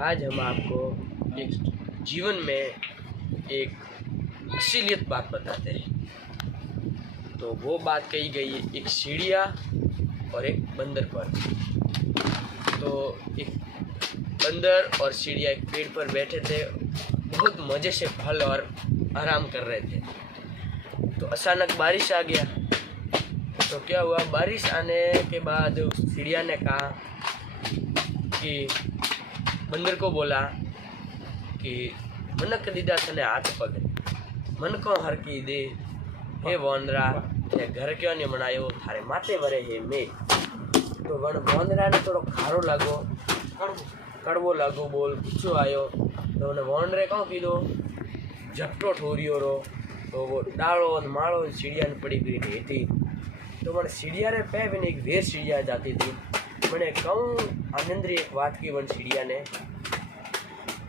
आज हम आपको एक जीवन में एक असलियत बात बताते हैं। तो वो बात कही गई है एक चिड़िया और एक बंदर पर। तो एक बंदर और चिड़िया एक पेड़ पर बैठे थे, बहुत मज़े से फल और आराम कर रहे थे। तो अचानक बारिश आ गया। तो क्या हुआ, बारिश आने के बाद चिड़िया ने कहा कि बंदर को बोला कि मनक दीदा तने हाथ पग, मन को हर की दे हे वोंदरा ते घर क्यों नहीं बनायो थारे माथे वरे हे में। तो वण वोंदरा ने थोड़ो खारो लागो, कड़वो लागो, बोल गुस्सो आयो। तो उन्हें वोंदरे कहो कीधो झपटो ठोरियो रो। तो वो डालो और माड़ो चिड़िया ने पड़ी गई हेठी। तो मैंने चिड़िया रे पे भी एक वेर चिड़िया जाती थी। मैंने कहूँ आनंदरी एक बात की वन चिड़िया ने।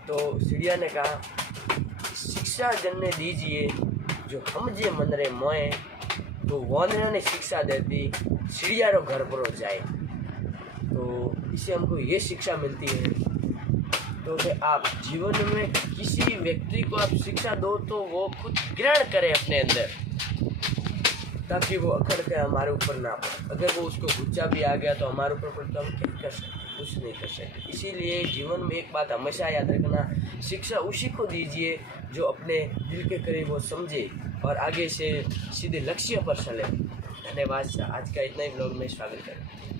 तो चिड़िया ने कहा शिक्षा जनने दीजिए जो हम जे मन रे मोए। तो वोंदरा ने शिक्षा देती चिड़िया रो घर पर जाए। तो इससे हमको ये शिक्षा मिलती है तो कि आप जीवन में किसी व्यक्ति को आप शिक्षा दो तो वो खुद ग्रहण करे अपने अंदर, ताकि वो अकड़ के हमारे ऊपर ना पड़े। अगर वो उसको गुस्सा भी आ गया तो हमारे ऊपर पड़े तो हम क्या कर सकते, कुछ नहीं कर सकते। इसीलिए जीवन में एक बात हमेशा याद रखना, शिक्षा उसी को दीजिए जो अपने दिल के करीब वो समझे और आगे से सीधे लक्ष्य पर चले। धन्यवाद। आज का इतना ही ब्लॉग में स्वागत करें।